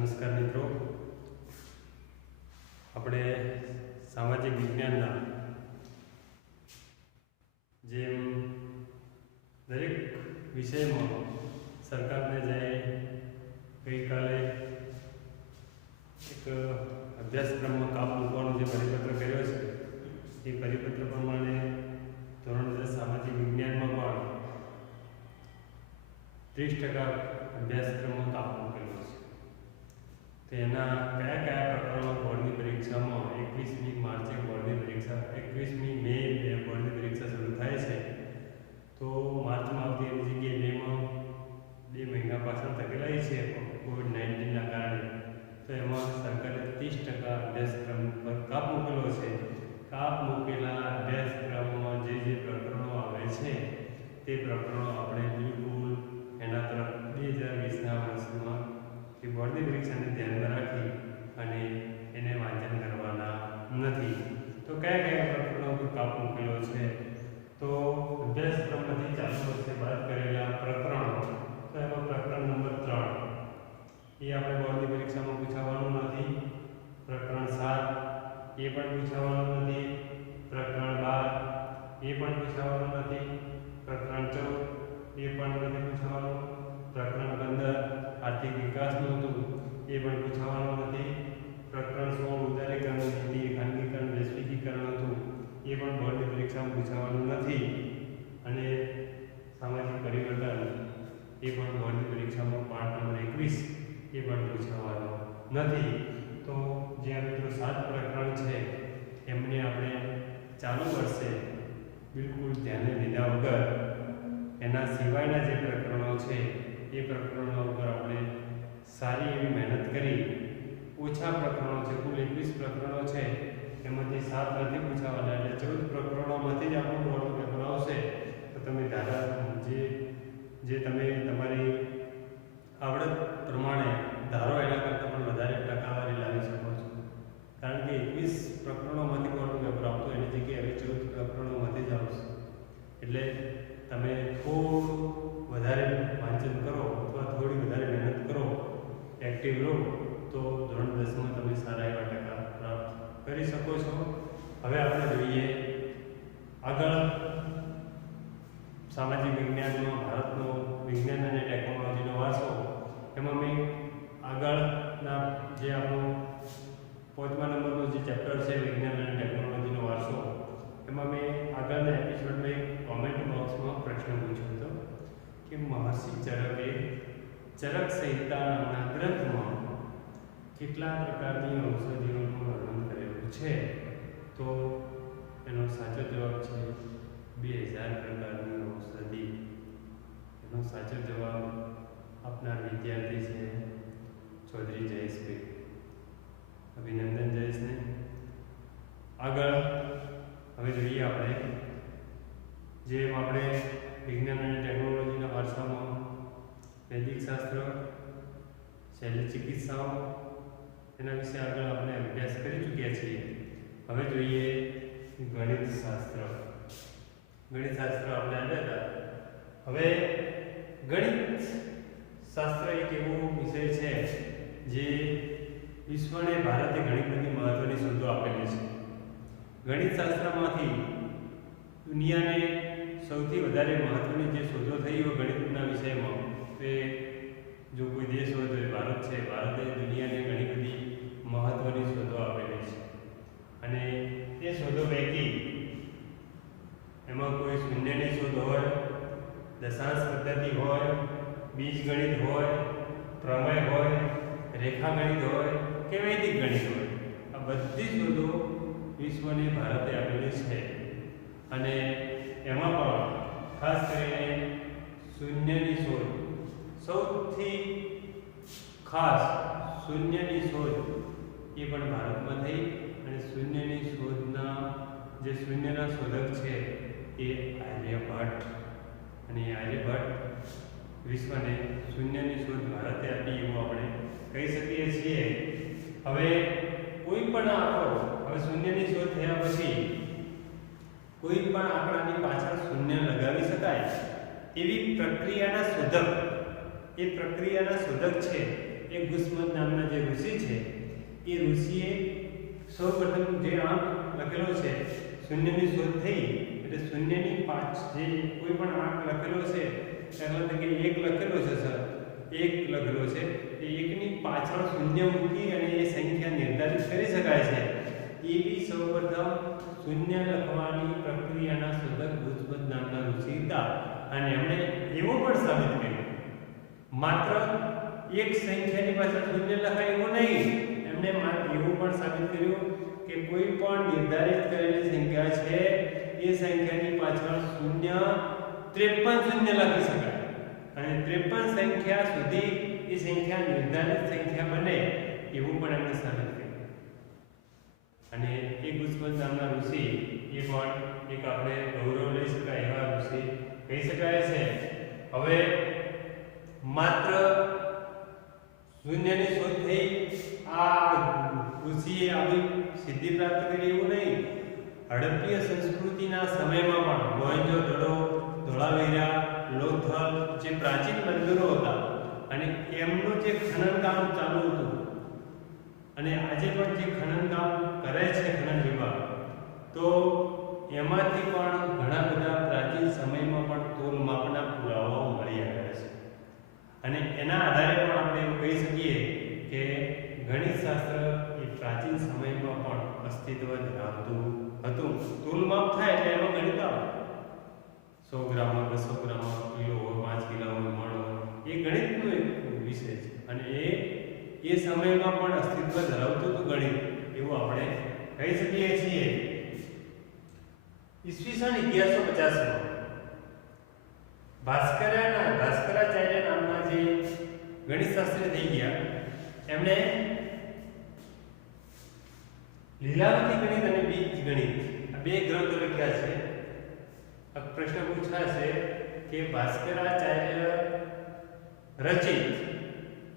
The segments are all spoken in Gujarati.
નમસ્કાર મિત્રો, આપણે સામાજિક વિજ્ઞાનના જેમ દરેક વિષયમાં સરકારને જે ગઈકાલે એક અભ્યાસક્રમમાં કાપ મૂકવાનો જે પરિપત્ર કર્યો છે એ પરિપત્ર પ્રમાણે ધોરણ 10 સામાજિક વિજ્ઞાનમાં પણ 30% અભ્યાસક્રમમાં કાપ મૂકેલો છે. તેના કયા કયા પ્રકારના બોર્ડની પરીક્ષામાં 21મી માર્ચે બોર્ડની પરીક્ષા 21મી મે બોર્ડની પરીક્ષા શરૂ થાય છે. તો માર્ચમાં આવતી એની જગ્યાએ મેમાં 2 મહિના પાછળ ધકેલાઈ છે કોવિડ-19ના કારણે. તો એમાં સરકારે 30% અભ્યાસક્રમ પર કાપ મૂકેલો છે. કાપ મૂકેલા અભ્યાસક્રમમાં જે પ્રકરણો આવે છે તે પ્રકરણો આપણે બિલકુલ એના તરફ 2020ના વર્ષમાં કે બોર્ડની પરીક્ષાને ધ્યાનમાં રાખી અને એને વાંચન કરવાના નથી. તો કયા કયા પ્રકરણો પર કાપ મૂકેલો છે? તો અભ્યાસક્રમમાંથી ચાલુ વર્ષે બાદ કરેલા પ્રકરણો. તો એમાં પ્રકરણ નંબર 3 એ આપણે બોર્ડની પરીક્ષામાં પૂછાવાનું નથી. પ્રકરણ 7 એ પણ પૂછાવાનું નથી. પ્રકરણ 12 એ પણ પૂછાવાનું નથી. પ્રકરણ 14 એ પણ નથી પૂછાવાનું. પ્રકરણ 15 આર્થિક વિકાસનું હતું એ પણ પૂછાવાનું નથી. પ્રકરણ 16 ઉદારીકરણ નીતિ ખાનગીકરણ વૈશ્વિકીકરણ હતું એ પણ બોર્ડની પરીક્ષામાં પૂછાવાનું નથી. અને સામાજિક પરિવર્તન એ પણ બોર્ડની પરીક્ષામાં પાઠ નંબર 21 એ પણ પૂછાવાનો નથી. તો જે આ મિત્રો 7 પ્રકરણ છે એમને આપણે ચાલુ વર્ષે બિલકુલ ધ્યાને લીધા વગર એના સિવાયના જે પ્રકરણો છે એ પ્રકરણો ઉપર આપણે સારી એવી મહેનત કરી ઓછા પ્રકરણો છે, કુલ 21 પ્રકરણો છે એમાંથી 7 નથી પૂછાવાના, એટલે 14 પ્રકરણોમાંથી જ આપણું બોર્ડનું પેપર આવશે. તો તમે જે તમે તમારી આવડત પ્રમાણે ધારો એના કરતાં પણ વધારે ટકાવારી લાવી શકો છો. કારણ કે 21 પ્રકરણોમાંથી બોર્ડનું પેપર આવતું એની જગ્યાએ હવે 14 પ્રકરણોમાંથી જ આવશે. એટલે તમે થોડું વધારે વાંચન કરો અથવા થોડી વધારે મહેનત કરો, એક્ટિવ રહો, તો ધોરણ 10માં તમે સારા એવા ટકા પ્રાપ્ત કરી શકો છો. હવે આપણે જોઈએ આગળ સામાજિક વિજ્ઞાનમાં ભારતનો વિજ્ઞાન અને ટેકનોલોજીનો વારસો. એમાં મેં આગળના જે આપણું 5મા નંબરનું જે ચેપ્ટર છે વિજ્ઞાન અને ટેકનોલોજીનો વારસો, એમાં મેં આગળના એપિસોડમાં એક કોમેન્ટ બોક્સમાં પ્રશ્ન પૂછ્યો હતો કે મહર્ષિ ચરકે ચરક સંહિતા નામના ગ્રંથમાં કેટલા પ્રકારની ઔષધિઓનું વર્ણન કરેલું છે? તો એનો સાચો જવાબ છે 2000 પ્રકારની ઔષધિ. એનો સાચો જવાબ આપનાર વિદ્યાર્થી છે ચૌધરી જયેશભાઈ. અભિનંદન જયેશને. આગળ હવે જોઈએ આપણે જેમ આપણે વિજ્ઞાન અને ટેકનોલોજીના વારસામાં વૈદિક શાસ્ત્ર, શૈલ્ય ચિકિત્સાઓ એના વિશે આગળ આપણે અભ્યાસ કરી ચૂક્યા છીએ. હવે જોઈએ ગણિત શાસ્ત્ર. ગણિત શાસ્ત્ર આપણે આવ્યા હતા. હવે ગણિત શાસ્ત્ર એક એવો વિષય છે જે વિશ્વને ભારતે ઘણી બધી મહત્વની શોધો આપેલી છે. ગણિત શાસ્ત્રમાંથી દુનિયાને સૌથી વધારે મહત્વની જે શોધો થઈ હોય ગણિતના વિષયમાં, તે જો કોઈ દેશ હોય તો એ ભારત છે. ભારતે દુનિયાને ઘણી બધી મહત્વની શોધો આપેલી છે. અને એ શોધો પૈકી એમાં કોઈ શૂન્યની શોધ હોય, દશાંશ પદ્ધતિ હોય, બીજગણિત હોય, પ્રમેય હોય, રેખાગણિત હોય કે વૈદિક ગણિત હોય, આ બધી શોધો વિશ્વને ભારતે આપેલી છે. અને એમાં પણ ખાસ કરીને શૂન્યની શોધ સૌથી ખાસ, શૂન્યની શોધ એ પણ ભારતમાં થઈ. અને શૂન્યની શોધના જે શૂન્યના શોધક છે એ આર્યભટ્ટ. અને આર્યભટ્ટ વિશ્વને શૂન્યની શોધ ભારતે આપી એવું આપણે કહી શકીએ છીએ. હવે કોઈ પણ આંકડો, હવે શૂન્યની શોધ થયા પછી કોઈ પણ આંકડાની પાછળ શૂન્ય લગાવી શકાય એવી પ્રક્રિયાના શોધક, એ પ્રક્રિયાના શોધક છે એક ગુસ્મત નામના જે ઋષિ છે એ ઋષિએ સૌપ્રથમ જે આંક લખેલો છે શૂન્યની શોધ થઈ એટલે શૂન્યની પાંચ જે કોઈ પણ આંક લખેલો છે દાખલા તરીકે એક લખેલો છે સર એક લખેલો છે એ એકની પાછળ શૂન્ય મૂકી અને એ સંખ્યા નિર્ધારિત કરી શકાય છે એવી સૌપ્રથમ શૂન્ય લખવાની પ્રક્રિયાના શોધક ગુસ્મત નામના ઋષિ હતા અને એમણે એવું પણ સાબિત કર્યું માત્ર એક સંખ્યાની પાછળ શૂન્ય લખાય એવું નહીં એમણે એવું પણ સાબિત કર્યું કે કોઈ પણ નિર્ધારિત કરેલી સંખ્યા છે એ સંખ્યાની પાછળ શૂન્ય 53 શૂન્ય લખી શકાય અને 53 સંખ્યા સુધી એ સંખ્યા નિર્ધારિત સંખ્યા બને એવું પણ એમણે સાબિત કર્યું અને એ ગુસ્મત નામના ઋષિ એ પણ એક આપણે ગૌરવ લઈ શકાય એવા ઋષિ કહી શકાય છે હવે માત્ર શૂન્યની શોધ થઈ આ ઋષિએ આવી સિદ્ધિ પ્રાપ્ત કરી એવું નહીં હડપ્પીય સંસ્કૃતિના સમયમાં પણ મોહેંજો-દડો ધોળાવીરા લોથલ જે પ્રાચીન મંદિરો હતા અને એમનું જે ખનન કામ ચાલુ હતું અને આજે પણ જે ખનન કામ કરે છે ખનન વિભાગ તો એમાંથી પણ ઘણા બધા પ્રાચીન સમયમાં પણ તોલ માપના પુરાવાઓ મળી આવ્યા છે અને એના આધારે પણ આપણે એવું કહી શકીએ કે ગણિતશાસ્ત્ર એ પ્રાચીન સમયમાં પણ અસ્તિત્વ ધરાવતું હતું તોલ માપ થાય એટલે એમાં ગણિત આવે 100 ગ્રામમાં 200 ગ્રામમાં કિલો હોય 5 કિલો હોય મણ હોય એ ગણિતનો એક વિષય છે અને એ સમયમાં પણ અસ્તિત્વ ધરાવતું હતું ગણિત એવું આપણે કહી શકીએ છીએ ઈસવીસન 1150 માં ભાસ્કરાચાર્ય નામના જે ગણિતશાસ્ત્રી થઈ ગયા એમણે લીલાવતી ગણિત અને બીજ ગણિત આ બે ગ્રંથો લખ્યા છે આ પ્રશ્ન પૂછાશે કે ભાસ્કરાચાર્ય રચિત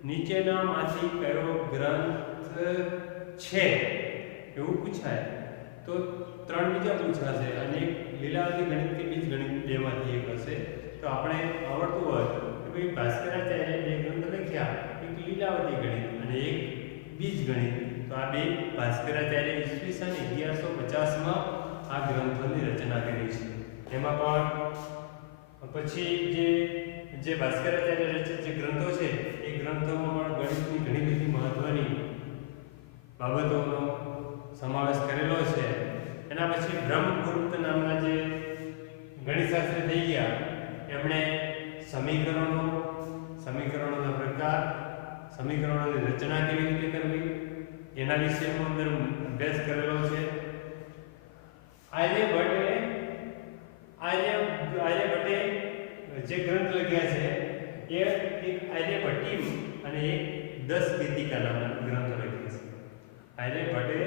નીચેનામાંથી કયો ગ્રંથ છે એવું પૂછાય તો ત્રણ બીજા પૂછાશે અને એક લીલાવતી ગણિત કે બીજ ગણિત બેમાંથી એક હશે તો આપણે આવડતું હોય કે ભાઈ ભાસ્કરાચાર્ય બે ગ્રંથ લખ્યા એક લીલાવતી ગણિત અને એક બીજ ગણિત તો આ બે ભાસ્કરાચાર્ય ઈસવીસન 1150 માં આ ગ્રંથોની રચના કરી છે એમાં પણ પછી જે ભાસ્કરાચાર્ય રચિત જે ગ્રંથો છે એ ગ્રંથોમાં પણ ગણિતની ઘણી બધી મહત્વની બાબતોનો સમાવેશ કરેલો છે એના પછી બ્રહ્મગુપ્ત નામના જે ગણિતશાસ્ત્રી થઈ ગયા એમણે સમીકરણોના પ્રકાર સમીકરણોની રચના કેવી રીતે કરવી એના વિશેનો અંદર અભ્યાસ કરેલો છે આર્યભટ્ટે જે ગ્રંથ લખ્યા છે એ એક આર્યભટ્ટીમ અને એક 10 ગીતિકા નામના ગ્રંથો લખ્યા છે આર્યભટ્ટે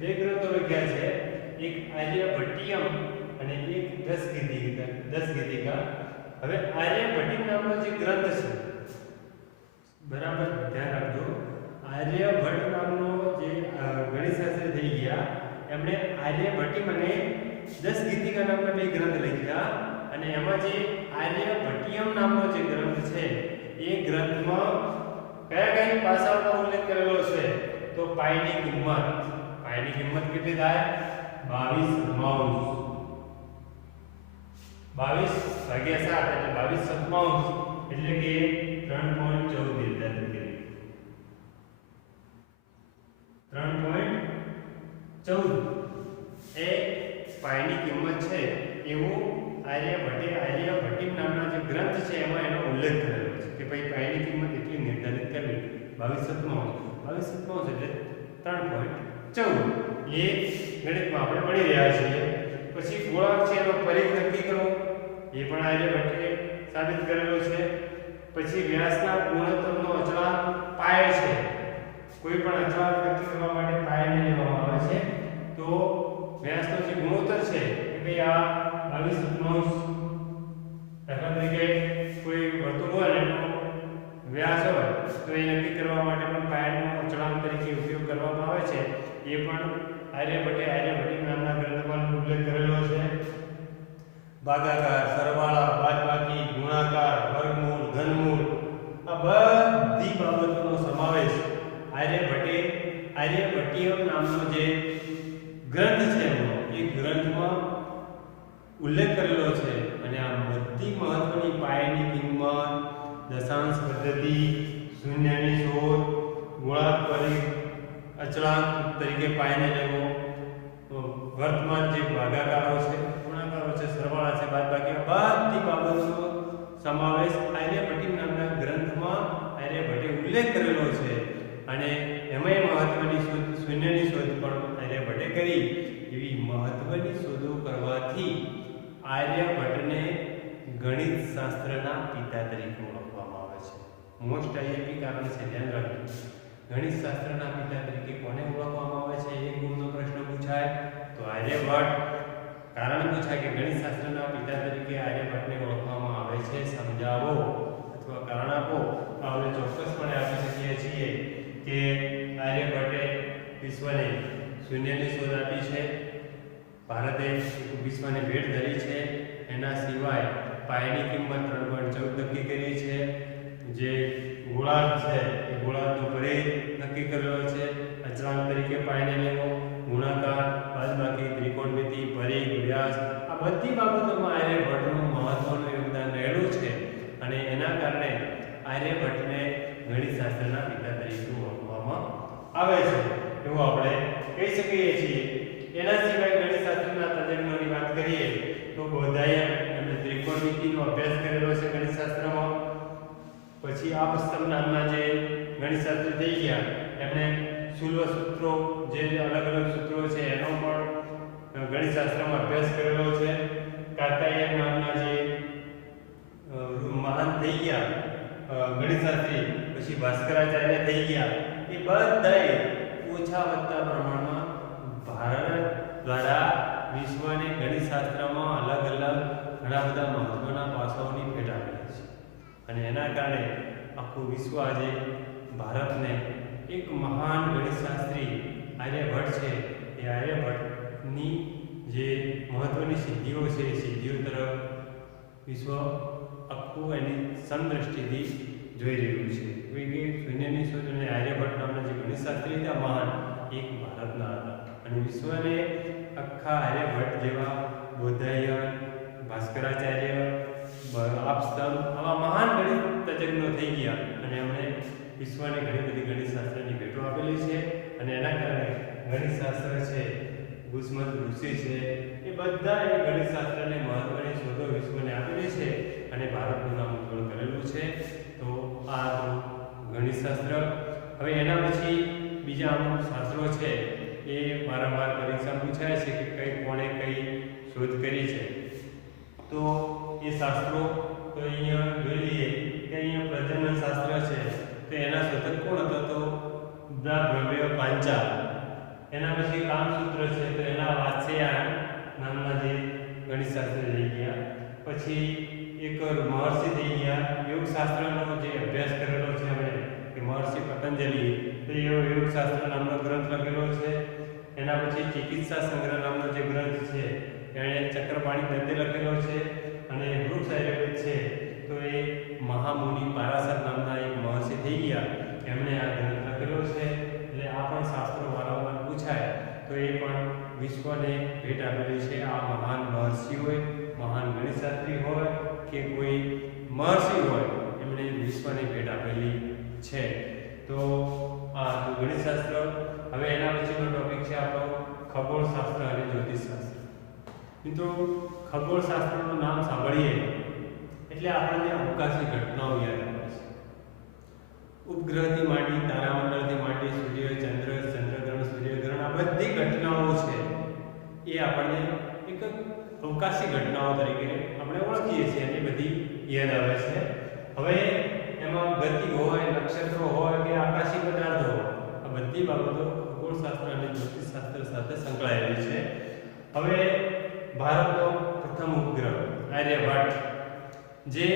બે ગ્રંથો લખ્યા છે એક આર્યભટ્ટીયમ અને એક 10 ગીતિકા હવે આર્યભટ્ટીમ નામનો જે ગ્રંથ છે બરાબર ધ્યાન રાખજો આર્યભટ્ટ નામનો જે ગણિતશાસ્ત્રી થઈ ગયા એમણે આર્યભટ્ટીમ અને 10 ગીતિકા નામના બે ગ્રંથ લખ્યા અને એમાં જે આર્યભટ્ટીયમ નામનો જે ગ્રંથ છે એ ગ્રંથમાં કયા પાસાઓનો ઉલ્લેખ કરેલો છે તો પાઈની કિંમત કેટલી થાય 22 ભાગ્યા 7 એટલે 22 એટલે કે 3.14 નિર્ધારિત કરી 3.14 એ પાઈની કિંમત છે એવું આર્યભટ્ટીમ નામના જે ગ્રંથ છે એમાં એનો ઉલ્લેખ કરેલો છે કે ભાઈ પાઈની કિંમત એટલી નિર્ધારિત કરવી 22 એટલે 3.14 એ ગણિતમાં આપણે ભણી રહ્યા છીએ પછી ગોળાક છે એનો પરિઘ નક્કી કરવો એ પણ આર્યભટ્ટે સાબિત કરેલો છે પછી વ્યાસના ગુણોત્તરનો અચળાંક પાય છે કોઈ પણ અચળાંક નક્કી કરવા માટે પાયને લેવામાં આવે છે તો વ્યાસનો જે ગુણોત્તર છે કે ભાઈ આ 22 દાખલા તરીકે કોઈ વર્તુળ હોય એનો વ્યાસ હોય તો એ નક્કી કરવા માટે પણ પાયનો અચળાંક તરીકે ઉપયોગ કરવામાં આવે છે એ પણ આર્યભટ્ટીમ નામના ગ્રંથમાં ઉલ્લેખ કરેલો છે ભાગાકાર સરવાળા બાદબાકી ગુણાકાર વર્ગમૂળ ઘનમૂળ આ બધી બાબતોનો સમાવેશ દશાંશ પદ્ધતિ, શૂન્યની શોધ, ગોળાર્ધ પરિઘ અચળાંક તરીકે પાઈને લેવો, વર્તમાન જે ભાગાકારો છે, ગુણાકારો છે, સરવાળા છે, બાદબાકી બધી બાબતોનો સમાવેશ આર્યભટ્ટ નામના ગ્રંથમાં આર્યભટ્ટે ઉલ્લેખ કરેલો છે. અને એમાંય મહત્વની શોધ શૂન્યની શોધ પણ આર્યભટ્ટે કરી. એવી મહત્વની શોધો કરવાથી આર્યભટ્ટને ગણિત શાસ્ત્રના પિતા તરીકે ઓળખવામાં આવે છે. મોસ્ટ આઈએમપી કારણ છે, ધ્યાન રાખજો. ગણિત શાસ્ત્રના પિતા તરીકે કોને ઓળખવામાં આવે છે? એક ગુણનો પ્રશ્ન પૂછાય તો આર્યભટ્ટ. કારણ પૂછાય કે ગણિત શાસ્ત્રના પિતા તરીકે આર્યભટ્ટને ઓળખવામાં આવે છે, સમજાવો અથવા કારણ આપો. આપણે ચોક્કસપણે આપી શકીએ છીએ કે આર્યભટ્ટે વિશ્વને શૂન્યની શોધ આપી છે, ભારતે વિશ્વને ભેટ ધરી છે. એના સિવાય પાયની કિંમત 3.14 નક્કી કરી છે. જે ગોળાર્ધ છે એ ગોળાર્ધનો પરિઘ નક્કી કરેલો છે, અચળાંક તરીકે પાયને લેવો, ગુણાકાર, બાદબાકી, ત્રિકોણમિતિ, પરિઘ, વ્યાસ, આ બધી બાબતોમાં આર્યભટ્ટનું મહત્વનું યોગદાન રહેલું છે. અને એના કારણે આર્યભટ્ટને ગણિત શાસ્ત્રના પિતા તરીકે ઓળખવામાં આવે છે એવું આપણે કહી શકીએ છીએ. એના સિવાય ગણિત શાસ્ત્રના તજજ્ઞોની વાત કરીએ તો બોધાયન, એમણે ત્રિકોણમિતિનો અભ્યાસ કરેલો છે ગણિત શાસ્ત્રમાં. પછી આપસ્તંભ નામના જે ગણિત શાસ્ત્રી થઈ ગયા, એમણે શુલ્વ સૂત્રો, જે અલગ અલગ સૂત્રો છે એનો પણ ગણિત શાસ્ત્રમાં અભ્યાસ કરેલો છે. કાત્યાયન નામના જે મહાન થઈ ગયા ગણિતશાસ્ત્રી, પછી ભાસ્કરાચાર્ય થઈ ગયા, એ બધાએ ઓછા વધતા પ્રમાણમાં ભારત દ્વારા વિશ્વને ગણિત શાસ્ત્રમાં અલગ અલગ ઘણા બધા મહત્વના પાસાઓની ભેટ આપી છે. અને એના કારણે આખું વિશ્વ આજે ભારતને એક મહાન ગણિતશાસ્ત્રી આર્યભટ્ટ છે, એ આર્યભટ્ટની જે મહત્વની સિદ્ધિઓ છે એ સિદ્ધિઓ તરફ વિશ્વ આખું એની સમદ્રષ્ટિથી જોઈ રહ્યું છે. કે શૂન્યની શોધ અને આર્યભટ્ટ નામના જે ગણિતશાસ્ત્રી હતા મહાન, એક ભારતના હતા. અને વિશ્વને આખા આર્યભટ્ટ જેવા બોધાયન, ભાસ્કરાચાર્ય, આપસ્તંભ આવા મહાન ગણિત તજજ્ઞો થઈ ગયા. અને એમણે વિશ્વને ઘણી બધી ગણિતશાસ્ત્રની ભેટો આપેલી છે. અને એના કારણે ગણિતશાસ્ત્ર છે, ગુસ્મત ઋષિ છે, એ બધા એ ગણિતશાસ્ત્રને મહત્વની શોધો વિશ્વને આપેલી છે અને ભારતનું નામ ઉજ્જવળ કરેલું છે. તો આ તો ગણિતશાસ્ત્ર. હવે એના પછી બીજા અમુક શાસ્ત્રો છે એ વારંવાર પરીક્ષા પૂછાય છે કે કઈ કોણે કઈ શોધ કરી છે. તો એ શાસ્ત્રો તો અહીંયા જોઈ લઈએ કે અહીંયા પ્રજનન શાસ્ત્ર છે, તો એના શોધક કોણ હતો? તો બ્રહ્મવ્ય પાંચાલ. એના પછી કામસૂત્ર છે, તો એના વાત્સ્યાયન નામના જે ગણિતશાસ્ત્રી થઈ ગયા. પછી એક મહર્ષિ થઈ ગયા, યોગશાસ્ત્રનો જે અભ્યાસ કરેલો છે એમણે, કે મહર્ષિ પતંજલિ, તો એ યોગશાસ્ત્ર નામનો ગ્રંથ લખેલો છે. એના પછી ચિકિત્સા સંગ્રહ નામનો જે ગ્રંથ છે એણે ચક્રપાણી દત્તે લખેલો છે. અને વૃક્ષ આયુર્વેદ છે, તો એ મહામુનિ પારાશર નામના એક મહર્ષિ થઈ ગયા, એમણે આ ગ્રંથ લખેલો છે. એટલે આ પણ શાસ્ત્રો વારંવાર પૂછાય, તો એ પણ વિશ્વને ભેટ આપેલી છે. આ મહાન મહર્ષિ હોય, મહાન ગણિતશાસ્ત્રી હોય કે કોઈ મહર્ષિ હોય, એમણે વિશ્વને ભેટ આપેલી છે. તો આ ગણિતશાસ્ત્ર. હવે એના પછીનો ટોપિક છે આપણો ખગોળશાસ્ત્ર અને જ્યોતિષશાસ્ત્ર. મિત્રો, ખગોળશાસ્ત્રનું નામ સાંભળીએ એટલે આપણને અવકાશી ઘટનાઓ યાદ આવે છે. ઉપગ્રહથી માંડી, તારામંડળથી માંડી, સૂર્ય, ચંદ્ર, ચંદ્રગ્રહણ, સૂર્યગ્રહણ, આ બધી ઘટનાઓ છે એ આપણને એક અવકાશી ઘટનાઓ તરીકે આપણે ઓળખીએ છીએ અને બધી યાદ આવે છે. હવે એમાં ગતિ હોય, નક્ષત્રો હોય કે આકાશી પદાર્થો હોય, આ બધી બાબતો ખગોળશાસ્ત્ર અને જ્યોતિષશાસ્ત્ર સાથે સંકળાયેલી છે. હવે ભારતનો પ્રથમ ઉપગ્રહ આર્યભટ્ટ, જે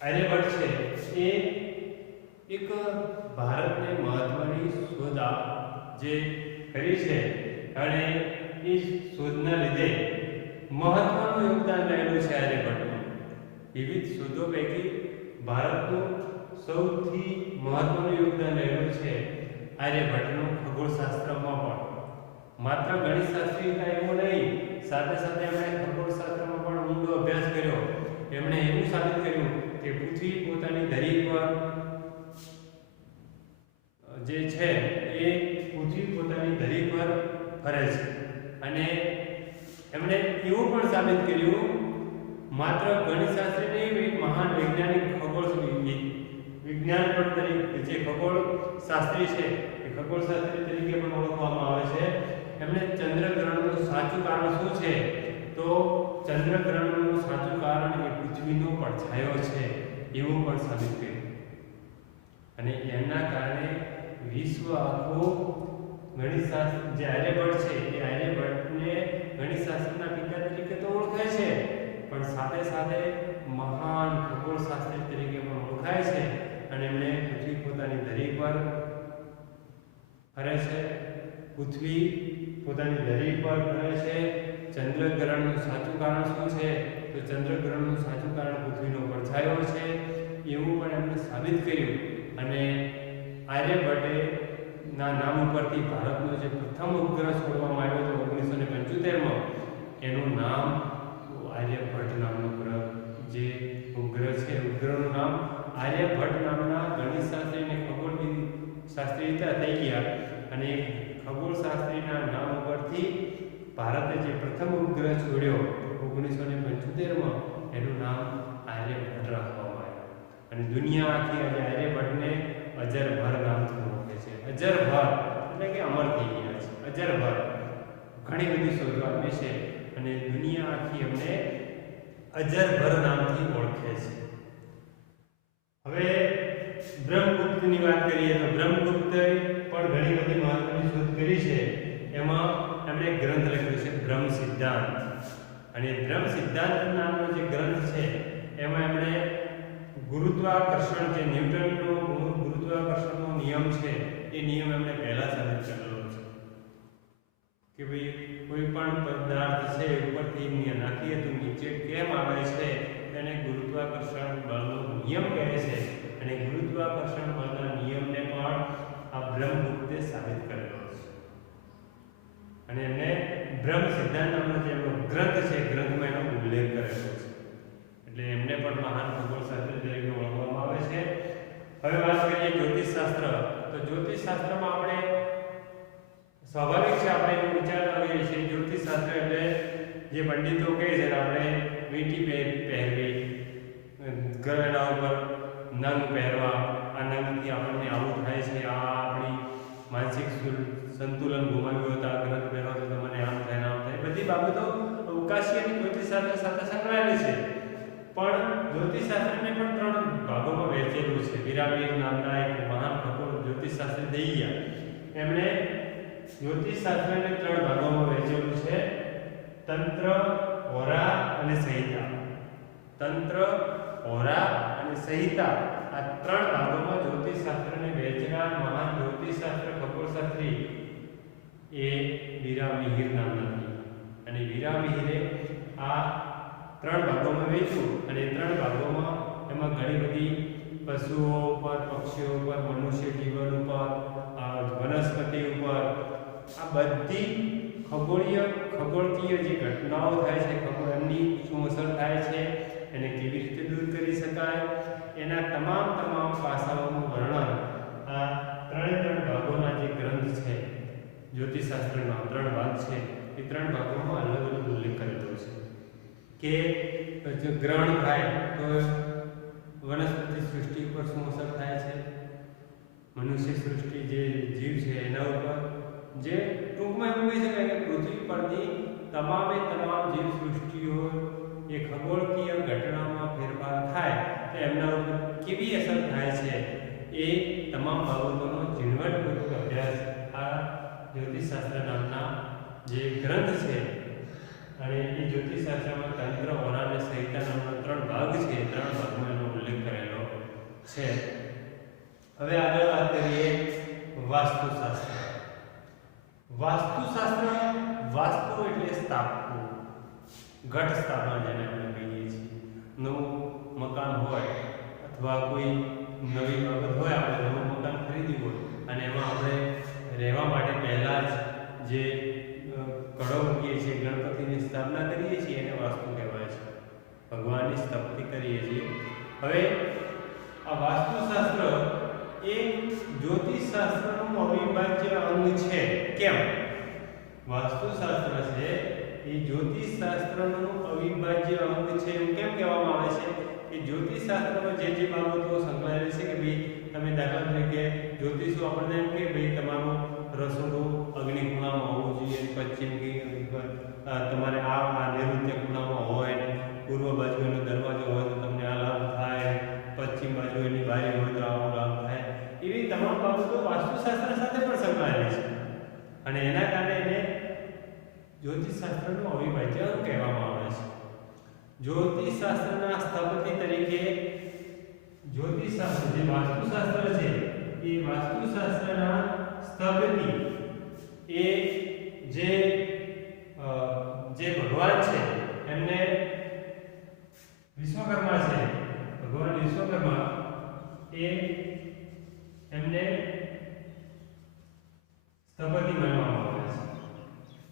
આર્યભટ્ટ છે એ એક ભારતને મહત્વની શોધ જે કરી છે અને એ શોધના લીધે મહત્વનું યોગદાન રહેલું છે આર્યભટ્ટનું. વિવિધ શોધો પૈકી ભારતનું સૌથી મહત્વનું યોગદાન રહેલું છે આર્યભટ્ટનું ખગોળશાસ્ત્રમાં પણ. માત્ર ગણિતશાસ્ત્રી હતા એવું નહીં, સાથે સાથે એમણે ખગોળશાસ્ત્રમાં પણ ઊંડો અભ્યાસ કર્યો. એમણે એવું સાબિત કર્યું કે પૃથ્વી પોતાની ધરી પર જે છે એ પૃથ્વી પોતાની ધરી પર ફરે છે અને એમણે એવું પણ સાબિત કર્યું માત્ર ગણિતશાસ્ત્રી નહીં એક મહાન વૈજ્ઞાનિક વિજ્ઞાન પણ તરીકે જે ખગોળશાસ્ત્રી છે એ ખગોળશાસ્ત્રી તરીકે પણ ઓળખવામાં આવે છે એમણે ચંદ્રગ્રહણનું સાચું કારણ શું છે તો ચંદ્રગ્રહણનું સાચું કારણ એ પૃથ્વીનો પડછાયો છે એવું પણ સાબિત કર્યું અને એના કારણે વિશ્વ આખું ગણિતશાસ્ત્ર જે આર્યભટ્ટ છે એ આર્યભટ્ટને ગણિતશાસ્ત્રના પિતા તરીકે તો ઓળખાય છે પણ સાથે સાથે મહાન ખગોળશાસ્ત્રી તરીકે પણ ઓળખાય છે અને એમણે પૃથ્વી પોતાની ધરી પર ફરે છે પૃથ્વી પોતાની ધરી પર ફરે છે ચંદ્રગ્રહણનું સાચું કારણ શું છે તો ચંદ્રગ્રહણનું સાચું કારણ પૃથ્વીનો પડછાયો છે એવું પણ એમણે સાબિત કર્યું અને આર્યભટ્ટે ના નામ ઉપરથી ભારતનો જે પ્રથમ ઉપગ્રહ છોડવામાં આવ્યો હતો 1975માં એનું નામ આર્યભટ્ટ નામનો જે ઉપગ્રહ છે ઉપગ્રહનું નામ આર્યભટ્ટ નામના ગણિતશાસ્ત્રી અને ખગોળશાસ્ત્રી થઈ ગયા અને ખગોળશાસ્ત્રીના નામ ઉપરથી ભારતે જે પ્રથમ ઉપગ્રહ છોડ્યો 1975માં એનું નામ આર્યભટ્ટ રાખવામાં આવ્યું અને દુનિયા આખી આજે આર્યભટ્ટને અજરભર નામથી ઓળખે છે અજરભર એટલે કે અમર થઈ ગયા છે અજરભર ઘણી બધી શોધો આપી છે અને દુનિયા આખી એમને અજરભર નામથી ઓળખે છે હવે બ્રહ્મગુપ્તની વાત કરીએ તો બ્રહ્મગુપ્તે પણ ઘણી બધી મહત્વની શોધ કરી છે એમાં એમણે એક ગ્રંથ લખ્યો છે બ્રહ્મ સિદ્ધાંત અને બ્રહ્મ સિદ્ધાંત નામનો જે ગ્રંથ છે એમાં એમણે ગુરુત્વાકર્ષણ જે ન્યૂટનનો ગુરુત્વાકર્ષણનો નિયમ છે એ નિયમ એમણે પહેલા સાબિત કરેલો છે કે ભાઈ કોઈ પણ પદાર્થ છે ઉપરથી નાખીએ તો નીચે કેમ આવે છે તેને ગુરુત્વાકર્ષણ બળનો નિયમ કહે છે અને ગુરુત્વાકર્ષણ બળના નિયમને પણ આ બ્રહ્મગુપ્તે સાબિત કરેલો છે અને એમને બ્રહ્મ સિદ્ધાંત નામનો જે એમનો ગ્રંથ છે ગ્રંથમાં એનો ઉલ્લેખ કરેલો છે એટલે એમને પણ મહાન ખગોળશાસ્ત્રી તરીકે ઓળખવામાં આવે છે હવે વાત કરીએ જ્યોતિષશાસ્ત્ર તો જ્યોતિષશાસ્ત્રમાં આપણે સ્વાભાવિક છે આપણે એવું વિચારતા હોઈએ છીએ જ્યોતિષશાસ્ત્ર એટલે જે પંડિતો કહે છે આપણે વીંટી પહેરવી ગ્રહના ઉપર નંગ પહેરવા આ નંગથી આપણને આવું થાય છે આ આપણી માનસિક સંતુલન ગુમાવ્યું હતું આ ગ્રંથ પહેરો તો મને આમ થાય આમ થાય બધી બાબતો અવકાશી અને જ્યોતિષશાસ્ત્ર સાથે સંકળાયેલી છે પણ જ્યોતિષશાસ્ત્રને પણ 3 ભાગોમાં વહેંચેલું છે વીરાવીર નામના એક મહાન ખગોળ જ્યોતિષશાસ્ત્રી થઈ ગયા એમણે જ્યોતિષશાસ્ત્રને 3 ભાગોમાં વહેંચેલું છે તંત્ર હોરા અને સંહિતા તંત્ર હોરા અને સંહિતા આ 3 ભાગોમાં જ્યોતિષશાસ્ત્રને વહેંચનાર મહાન જ્યોતિષશાસ્ત્ર ખગોળશાસ્ત્રી એ વીરામિહિર નામના અને વીરામિહિરે આ 3 ભાગોમાં વહેંચ્યું અને 3 ભાગોમાં એમાં ઘણી બધી પશુઓ ઉપર પક્ષીઓ ઉપર મનુષ્ય જીવન ઉપર વનસ્પતિ ઉપર આ બધી ખગોળકીય જે ઘટનાઓ થાય છે એમની શું અસર થાય છે એને કેવી રીતે દૂર કરી શકાય એના તમામ પાસાઓનું વર્ણન આ 3 ભાગોના જે ગ્રંથ છે જ્યોતિષશાસ્ત્રના 3 ભાગ છે એ 3 ભાગોમાં અલગ અલગ ઉલ્લેખ કરેલો છે કે જો ગ્રહણ થાય તો વનસ્પતિ સૃષ્ટિ પર શું અસર થાય છે મનુષ્ય સૃષ્ટિ જે જીવ છે એના ઉપર જે ટૂંકમાં એવું કહી શકાય કે પૃથ્વી પરની તમામ જીવ સૃષ્ટિઓ એ ખગોળકીય ઘટનામાં ફેરફાર થાય તો એમના ઉપર કેવી અસર થાય છે એ તમામ બાબતોનો ઝીણવટપૂર્વક અભ્યાસ આ જ્યોતિષશાસ્ત્ર નામના જે ગ્રંથ છે અને એ જ્યોતિષશાસ્ત્રમાં તંત્ર હોરા અને સંહિતા નામના 3 ભાગ છે 3 ભાગમાં એનો ઉલ્લેખ કરેલો છે હવે આગળ વાત કરીએ વાસ્તુશાસ્ત્ર વાસ્તુ એટલે સ્થાપવું ઘટ સ્થાપના જેને આપણે કહીએ છીએ નવું મકાન હોય અથવા કોઈ નવી બાબત હોય આપણે નવું મકાન ખરીદ્યું હોય અને એમાં આપણે રહેવા માટે પહેલાં જ જે કડો મૂકીએ છીએ ગણપતિની સ્થાપના કરીએ છીએ એને વાસ્તુ કહેવાય છે ભગવાનની સ્થાપતિ કરીએ છીએ હવે આ વાસ્તુશાસ્ત્ર એ જ્યોતિષશાસ્ત્રનું અવિભાજ્ય અંગ છે. કેમ? વાસ્તુશાસ્ત્ર છે એ જ્યોતિષશાસ્ત્રનું અવિભાજ્ય અંગ છે. એવું કેમ કહેવામાં આવે છે કે જ્યોતિષશાસ્ત્રમાં જે બાબતો સંકળાયેલી છે કે ભાઈ તમે દાખલા તરીકે જ્યોતિષો આપણને એમ કે ભાઈ તમારું રસોડું અગ્નિ ખૂણામાં હોવું જોઈએ, પશ્ચિમ તમારે આ નૈઋત્ય ખૂણામાં હોય, પૂર્વ બાજુ એનો દરવાજો હોય તો તમને આ લાભ થાય, પશ્ચિમ બાજુ એની બારી હોય તો આવો લાભ થાય. એવી તમામ બાબતો વાસ્તુશાસ્ત્ર સાથે પણ સંકળાયેલી છે અને એના કારણે એને જ્યોતિષશાસ્ત્રનું અવિભાજ્ય અંગ કહેવામાં આવે છે. જ્યોતિષશાસ્ત્રના સ્થપતિ તરીકે જ્યોતિષશાસ્ત્ર જે વાસ્તુશાસ્ત્ર છે એ વાસ્તુશાસ્ત્રના સ્થપતિ એ જે ભગવાન છે એમને વિશ્વકર્મા છે, ભગવાન વિશ્વકર્મા એ એમને સ્થપતિ માનવામાં આવે છે.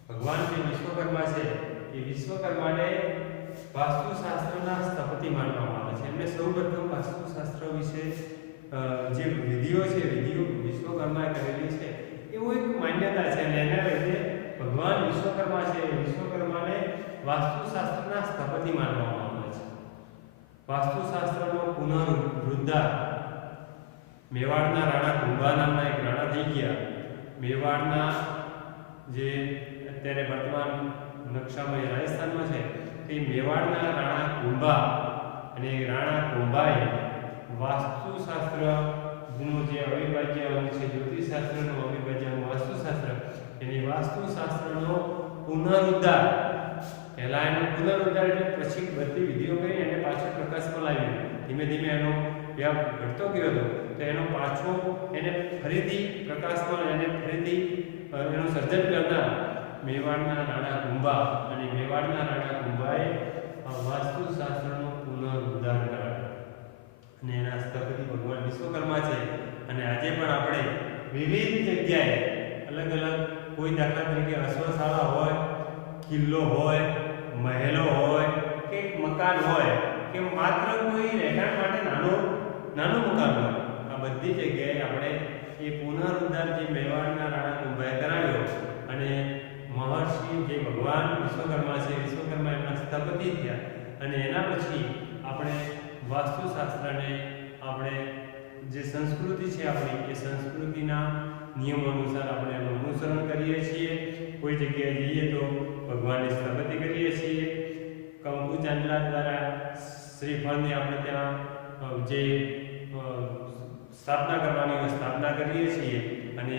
ભગવાન જે વિશ્વકર્મા છે એ વિશ્વકર્માને વાસ્તુશાસ્ત્રના સ્થપતિ માનવામાં આવે છે. એમને સૌપ્રથમ વાસ્તુશાસ્ત્ર વિશે જે વિધિઓ છે, વિધિઓ વિશ્વકર્માએ કરેલી છે એવું એક માન્યતા છે અને એના લીધે ભગવાન વિશ્વકર્મા છે વિશ્વકર્માને વાસ્તુશાસ્ત્રના સ્થપતિ માનવામાં આવે છે. વાસ્તુશાસ્ત્રનો પુનરુદ્ધાર મેવાડના રાણા કુંભા નામના એક રાણા થઈ ગયા. મેવાડના જે અત્યારે વર્તમાન નકશામાં રાજસ્થાનમાં છે તે મેવાડના રાણા કુંભા અને રાણા કુંભાએ વાસ્તુશાસ્ત્રનું જે અવિભાજ્ય અંગ છે, જ્યોતિષશાસ્ત્રનું અવિભાજ્ય અંગ વાસ્તુશાસ્ત્ર, એની વાસ્તુશાસ્ત્રનો પુનરુદ્ધાર, પહેલા એનો પુનરુદ્ધાર એટલે પછી બધી વિધિઓ કરી એને પાછો પ્રકાશમાં લાવી, ધીમે ધીમે એનો વ્યાપ ઘટતો ગયો હતો તો એનો પાછો એને ફરીથી પ્રકાશમાં એને ફરીથી એનું સર્જન કરનાર મેવાડના રાણા કુંભા અને મેવાડના રાણા કુંભાએ વાસ્તુશાસ્ત્રનો પુનરુદ્ધાર કરાવ્યો અને એના સ્થપતિ ભગવાન વિશ્વકર્મા છે. અને આજે પણ આપણે વિવિધ જગ્યાએ અલગ અલગ કોઈ દાખલા તરીકે અશ્વશાળા હોય, કિલ્લો હોય, મહેલો હોય કે મકાન હોય કે માત્ર કોઈ રહેઠાણ માટે નાનું મકાન હોય, આ બધી જગ્યાએ આપણે એ પુનરુદ્ધાર જે મેવાડના રાણા કુંભાએ કરાવ્યો અને મહર્ષિ જે ભગવાન વિશ્વકર્મા છે વિશ્વકર્મા એમના સ્થપતિ થયા અને એના પછી આપણે વાસ્તુશાસ્ત્રને આપણે જે સંસ્કૃતિ છે આપણી એ સંસ્કૃતિના નિયમો અનુસાર આપણે એનું અનુસરણ કરીએ છીએ. કોઈ જગ્યાએ જઈએ તો ભગવાનની સ્થપતિ કરીએ છીએ, કંકુ ચાંદલા દ્વારા શ્રીફળની આપણે ત્યાં જે સ્થાપના કરવાની હોય સ્થાપના કરીએ છીએ અને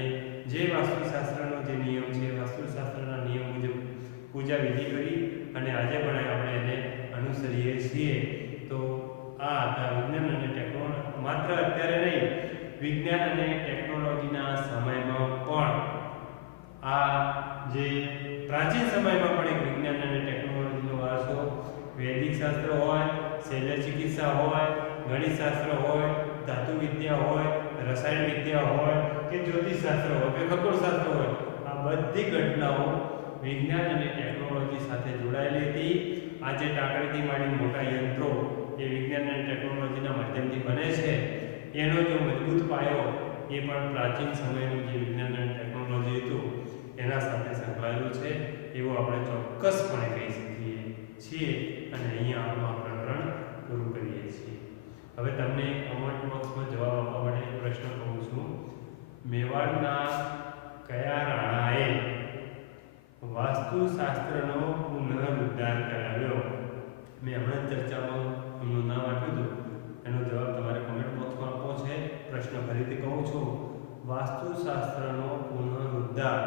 જે વાસ્તુશાસ્ત્રનો જે નિયમ છે વાસ્તુશાસ્ત્રના નિયમ મુજબ પૂજા વિધિ કરી અને આજે પણ આપણે એને અનુસરીએ છીએ. તો આ હતા વિજ્ઞાન અને ટેકનોલોજી. માત્ર અત્યારે નહીં, વિજ્ઞાન અને ટેકનોલોજીના સમયમાં પણ આ જે પ્રાચીન સમયમાં પણ એક વિજ્ઞાન અને ટેકનોલોજીનો વારસો વૈદિક શાસ્ત્ર હોય, શૈલ્ય ચિકિત્સા હોય, ગણિતશાસ્ત્ર હોય, ધાતુ વિદ્યા હોય, રસાયણ વિદ્યા હોય કે જ્યોતિષશાસ્ત્ર હોય કે ખગોળશાસ્ત્ર હોય, આ બધી ઘટનાઓ વિજ્ઞાન અને ટેકનોલોજી સાથે જોડાયેલી હતી. આજે ટાંકણીથી માંડી મોટા યંત્રો એ વિજ્ઞાન અને ટેકનોલોજીના માધ્યમથી બને છે. એનો જો મજબૂત પાયો એ પણ પ્રાચીન સમયનું જે વિજ્ઞાન અને ટેકનોલોજી હતું એના સાથે સંકળાયેલું છે એવું આપણે ચોક્કસપણે કહી શકીએ છીએ અને અહીંયા આપણું આ પ્રકરણ પૂરું કરીએ છીએ. હવે તમને કમેન્ટ બોક્સમાં જવાબ આપવા માટે એક પ્રશ્ન કહું છું. મેવાડના કયા રાણાએ વાસ્તુશાસ્ત્રનો પુનરુદ્ધાર કરાવ્યો? મેં હમણાં ચર્ચામાં એમનું નામ આપ્યું હતું, એનો જવાબ તમારે કમેન્ટ બોક્સમાં આપવો છે. પ્રશ્ન ફરીથી કહું છું, વાસ્તુશાસ્ત્રનો પુનરુદ્ધાર